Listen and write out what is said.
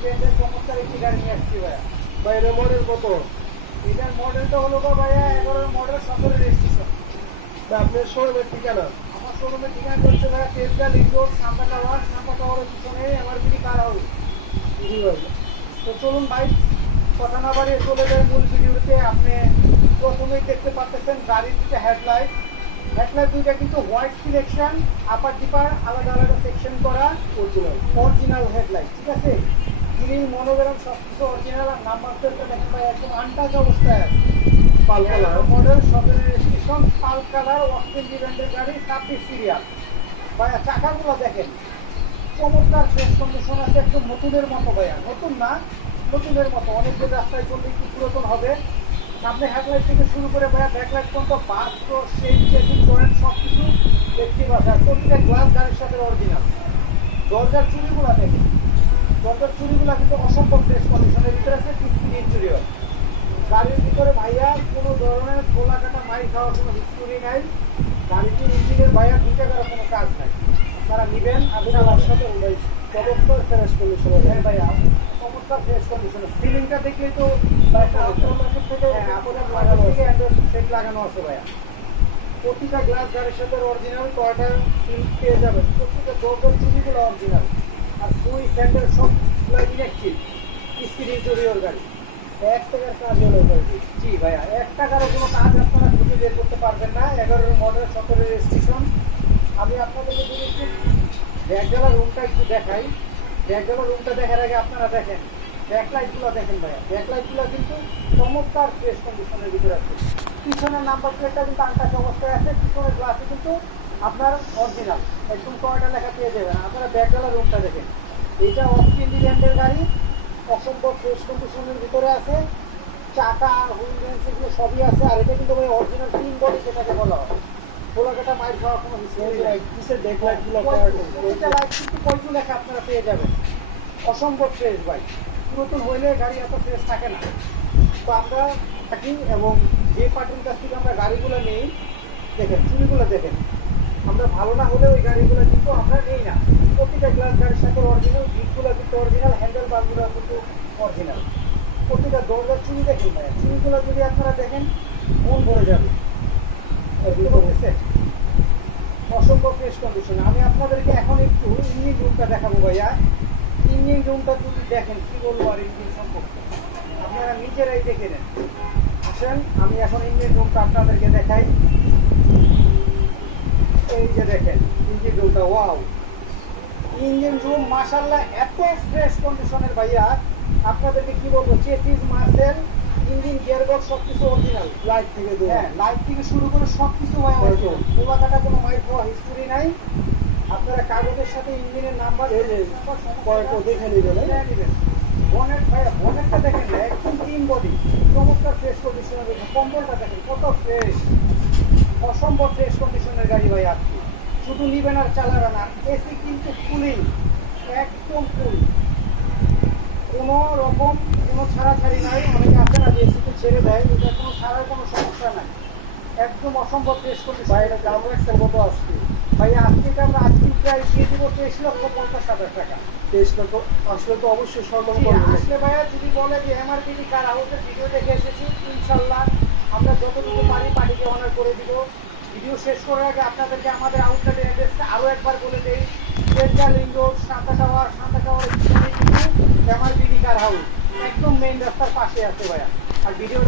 ব্র্যান্ডের চমৎকার একটি গাড়ি নিয়ে আসছি ভাইয়া। ভাই এর মডেল কত? এটার মডেলটা হলো ভাইয়া 11 মডেল 17 রেজিস্ট্রেশন। আপনার শোরুমের ঠিকানা? আমার শোরুমের ঠিকানা হচ্ছে ভাইয়া তেজগাঁ লিংক রোড, সান্তা টাওয়ারের পিছনে এমআরবিডি কার হাউস। জি ভাই। তো চলুন ভাই, কথা না বাড়িয়ে চলে যায় মূল ভিডিওতে। আপনি প্রথমেই দেখতে পাচ্ছেন গাড়ির দুটো হেডলাইট দুইটা কিন্তু হোয়াইট সিলেকশন, আপার ডিপার আলাদা আলাদা সেকশন করা, অরিজিনাল হেডলাইট, ঠিক আছে। গ্রিল মনোগ্রাম সবকিছু অরিজিনাল। আর নাম্বার প্লেটটা দেখেন ভাই একদম আনটাচ অবস্থায় আছে। পাল কালার মডেল 17 রেজিস্ট্রেশন, পাল কালার, ওয়াকটেন্ডি ব্র্যান্ডের গাড়ি, 26 সিরিয়াল। ভাইয়া চাকাগুলো দেখেন চমৎকার ফ্রেশ কন্ডিশন আছে, একদম নতুনের মতো ভাইয়া। নতুন না, নতুনের মতো। অনেকদিন রাস্তায় চললে একটু পুরাতন হবে। সামনে হেডলাইট থেকে শুরু করে ভাইয়া ব্যাকলাইট পর্যন্ত বাস সেই জয়েন্ট সব কিছু দেখতে পাচ্ছেন। প্রতিটা গ্লাস গাড়ির সাথে অরিজিনাল। দরজার চুড়িগুলা দেখেন, দরজার চুড়িগুলা কিন্তু অসম্ভব ফ্রেশ কন্ডিশনের ভিতরে আছে। পিসপিডি ইন্টেরিয়র গাড়ির ভিতরে ভাইয়া কোনো ধরনের খোলা কাটা মাইল খাওয়ার কোনো হিস্টোরি নাই। গাড়িটির ইঞ্জিনের ভাইয়া 2 টাকার কোনো কাজ নাই। আপনারা নিবেন আপনার সাথে চমৎকার ফ্রেশ কন্ডিশন। হ্যাঁ ভাইয়া, চমৎকার ফ্রেশ কন্ডিশন। সিলিংটা দেখলেই তো আফটারমার্কেট থেকে সেট লাগানো আছে ভাইয়া। প্রতিটা গ্লাস গাড়ির সাথে অরিজিনাল টয়টা সিল পেয়ে যাবেন। প্রতিটা দরজার চুরিগুলো অরিজিনাল। আর সুই স্যান্ডেল সবগুলো ইলেকট্রিক। স্পিড ইন্টেরিয়র গাড়ি। 1 টাকার কাজ হলো ভাই। জি ভাইয়া, 1 টাকারও কোনো কাজ আপনারা খুঁজে বের করতে পারবেন না। 11 মডেল 17 রেজিস্ট্রেশন। আমি আপনাদেরকে যদি একটু ব্যাকডালার রুমটা একটু দেখাই। ব্যাকডালার রুমটা দেখার আগে আপনারা দেখেন ব্যাকলাইটগুলো দেখেন ভাইয়া। ব্যাকলাইটগুলো কিন্তু চমৎকার ফ্রেশ কন্ডিশনের ভিতরে আছে। পিছনের নাম্বার প্লেটটা কিন্তু আনটাচ অবস্থায় আছে। পিছনের গ্লাসে কিন্তু আপনার অরিজিনাল একদম টয়টা লেখা পেয়ে যাবেন। আপনারা ব্যাকডালার রুমটা দেখেন। এইটা অফ-কেন্ডি ব্র্যান্ডের গাড়ি, অসম্ভব ফ্রেশ কন্ডিশনের ভিতরে আছে। চাকা, হুইল বেঞ্চ এগুলো সবই আছে। আর এটা কিন্তু ভাই অরিজিনাল 3 বডি যেটাকে বলা হয়। খোলাকাটা মাইল খাওয়া কোনো হিস্টরি নাই। প্রতিটা লাইট কিন্তু কয়টু লেখা আপনারা পেয়ে যাবেন। অসম্ভব ফ্রেশ ভাই। পুরাতন হইলে গাড়ি এত ফ্রেশ থাকে না। তো আমরা থাকি এবং যে পার্টির কাছ থেকে আমরা গাড়িগুলো নেই, দেখেন চুরিগুলো দেখেন। আমরা ভালো না হলে ওই গাড়িগুলো কিন্তু আমরা নেই না। প্রতিটা গ্লাস গাড়ির সাথে অরিজিনাল, গিটগুলো কিন্তু অরিজিনাল, হ্যান্ডেল বারগুলো কিন্তু অরিজিনাল। প্রতিটা দরজার চুরি দেখেন ভাইয়া। চুরিগুলো যদি আপনারা দেখেন মন ভরে যাবে। অসম্ভব ফ্রেশ কন্ডিশন। আমি আপনাদেরকে এখন একটু ইঞ্জিন রুমটা দেখাবো ভাইয়া। ইঞ্জিন রুমটা যদি দেখেন কি বলবো আর ইঞ্জিন সম্পর্কে, আপনারা নিজেরাই দেখে নেন। আসেন আমি এখন ইঞ্জিন রুমটা আপনাদেরকে দেখাই। এই যে দেখেন ইঞ্জিন রুমটা, ওয়াও। ইঞ্জিন রুম মাশাআল্লাহ এত ফ্রেশ কন্ডিশনের ভাইয়া, আপনাদেরকে কি বলবো। চেসিস, মার্সেল, ইঞ্জিন, গিয়ারবক্স সবকিছু অরিজিনাল। লাইট থেকে লাইট থেকে শুরু করে সবকিছু ভাই অরিজিনাল। খোলাকাটা কোনো মাইল খাওয়া হিস্টোরি নাই। আপনারা কাগজের সাথে ইঞ্জিনের নাম্বার দেখে নেবেন। বনেট ভাইয়া, বনেটটা দেখেন না, একদম 3 বডি, চমৎকার ফ্রেশ কন্ডিশনের। কম্বলটা দেখেন কত ফ্রেশ, অসম্ভব ফ্রেশ কন্ডিশনের গাড়ি ভাই। আপনি শুধু নিবেন আর চালাবেন। আর এসি কিন্তু কুলিং, একদম কুল, কোনো রকম কোনো ছাড়াছাড়ি নাই। অনেকে আছে না যে এসিতে ছেড়ে দেয়, এটা কোনো ছাড়ার কোনো সমস্যা নাই। একদম অসম্ভব ফ্রেশ কন্ডিশন। ভাই এটা দাম রাখছেন কত আজকে? ভাই আজকে আমরা আজকে প্রায় দিয়ে দিব 23,50,000 টাকা। 23 লক্ষ আসলে তো অবশ্যই স্বর্ণ আসলে ভাইয়া যদি বলে যে এমআরবিডি কার হাউসের ভিডিও দেখে এসেছি, ইনশাল্লাহ আমরা যতটুকু পারি পার্টিকে অনার করে দিব। ভিডিও শেষ করার আগে আপনাদেরকে আমাদের আউটলেটের অ্যাড্রেসটা আরও একবার বলে দেই। তেজগাঁ লিংক রোড, সান্তা টাওয়ারের পিছনে কিন্তু এমআরবিডি কার হাউস একদম মেইন রাস্তার পাশে আছে ভাইয়া। আর ভিডিও